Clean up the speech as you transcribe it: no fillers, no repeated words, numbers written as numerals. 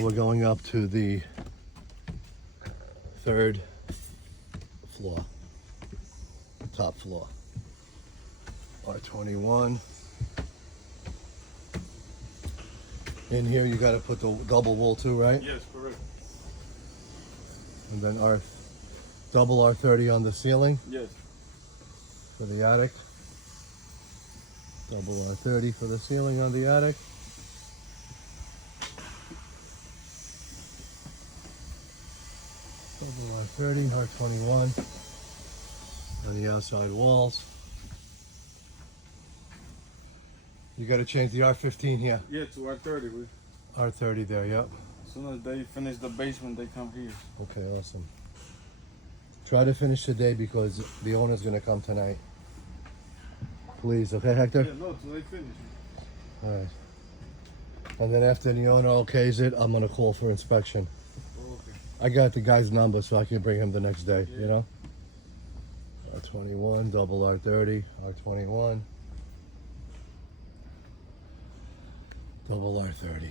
We're going up to the third floor, top floor. R21. In here you got to put the double wall too, right? Yes, correct. And then double R30 on the ceiling Yes. for the attic. Double R30 for the ceiling on the attic. Double R30, R21 on the outside walls. You got to change the R15 here. Yeah, to R30. R30 there, yep. As soon as they finish the basement, they come here. Okay, awesome. Try to finish today because the owner's gonna come tonight. Please, okay, Hector? Yeah, no, till they finish. All right. And then after the owner okays it, I'm gonna call for inspection. Oh, okay. I got the guy's number so I can bring him the next day, Yeah. you know? R21, double R30, R21. Double R30.